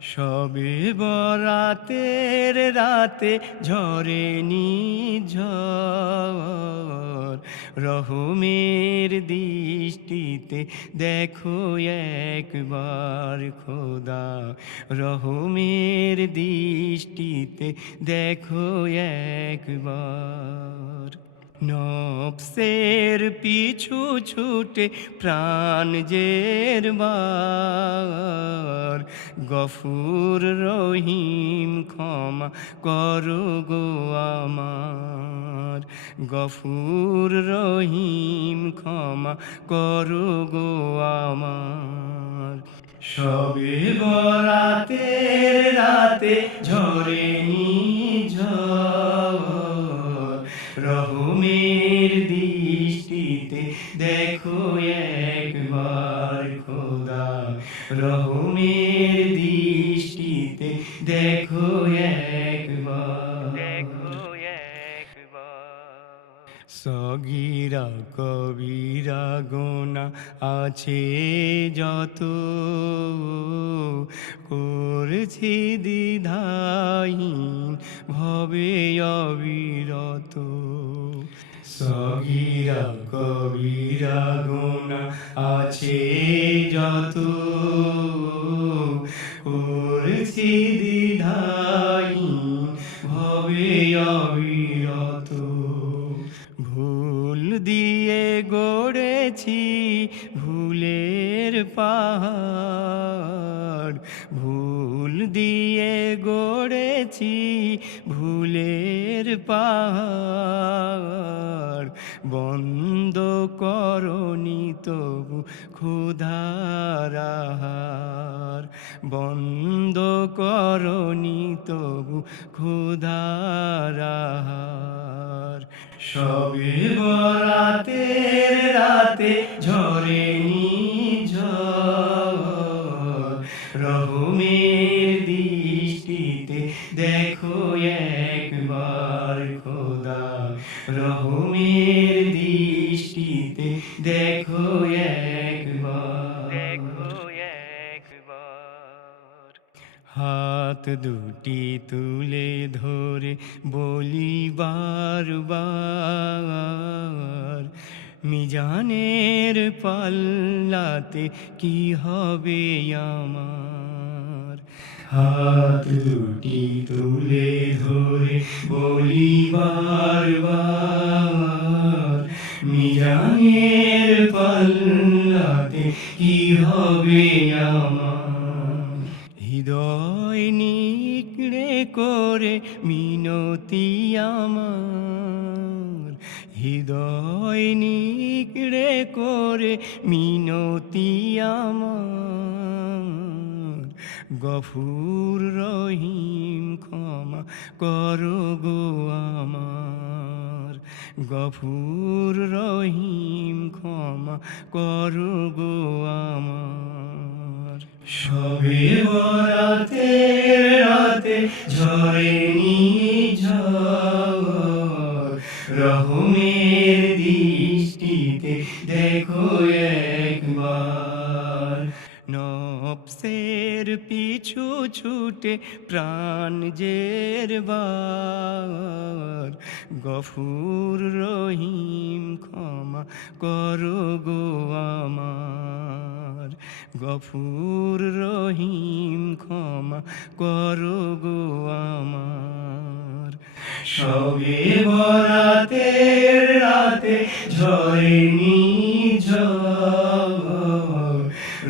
সবে বরাতের রাতে ঝরেনি ঝড়, রহমের দৃষ্টিতে দেখো একবার খোদা, রহমের দৃষ্টিতে দেখো একবার। নফসের পিছু ছুটে প্রাণ জেরবার, গফুর রহিম ক্ষমা করো গো আমার, গফুর রহিম ক্ষমা করো গো আমার। সবে বরাতের রাতে ঝরেনি ঝড়, রহমের দৃষ্টিতে দেখো একবার খোদা, রহমের দৃষ্টিতে দেখো একবার। সগীরা কবিরা গোনা আছে যত, করছি দ্বিধাহীন ভবে অবিরত। সগীরা কবিরা গোনা আছে যত, করছি দ্বিধাহীন ভবে অবিরত। ভুল দিয়ে গড়েছি ভুলের পাহাড়, ভুল দিয়ে গড়েছি ভুলের পাহাড়, বন্ধ করনি তবু ক্ষুধার আহার, বন্ধ করনি তবু ক্ষুধার আহার। সবে বরাতের রাতে ঝরেনি ঝড়, রহমের দৃষ্টিতে দেখো একবার খোদা, রহমের দৃষ্টিতে দেখো একবার। হাত দুটি তুলে ধরে বলি বারবার, মিজানের পাল্লাতে কি হবে আমার। হাত দুটি তুলে ধরে বলি বারবার, মিজানের পাল্লাতে কি হবে আমার। হৃদয় নিকড়ে করে মিনতি আমার, হৃদয় নিকড়ে করে মিনতি আমার। গফুর রহিম ক্ষমা করো গো আমার, গফুর রহিম ক্ষমা করো গো আমার। সবে বরাতের রাতে ঝরেনি ঝড়, রহমের দৃষ্টিতে দেখো একবার। নফসের পিছু ছুটে প্রাণ জেরবার, গফুর রহিম ক্ষমা করো গো আমার, গফুর রহিম ক্ষমা করো গো আমার। সবে বরাতের রাতে ঝরেনি ঝড়,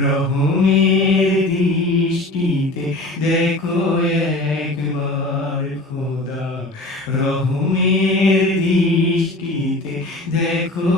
রহমের দৃষ্টিতে দেখো একবার খোদা, রহমের দৃষ্টিতে দেখো